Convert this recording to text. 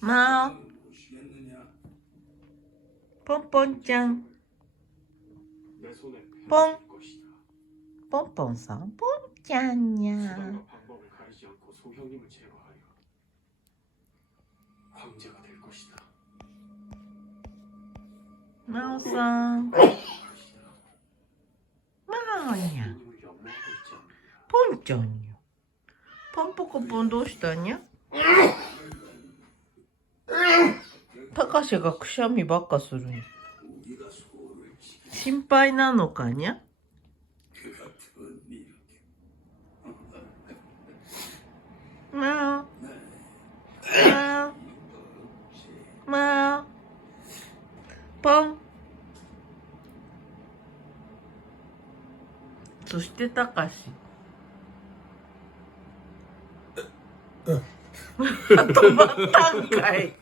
まあ、ポンポンちゃん。ポン。ポンポンさん。ポンちゃんにゃ。まおさん。まおにゃ。ポンちゃんにゃ。ポンポコポンどうしたにゃ。たかしがくしゃみばっかするに。心配なのかにゃ。まあ。まあ。まあ。ポン。そしてたかし。止まったんかい。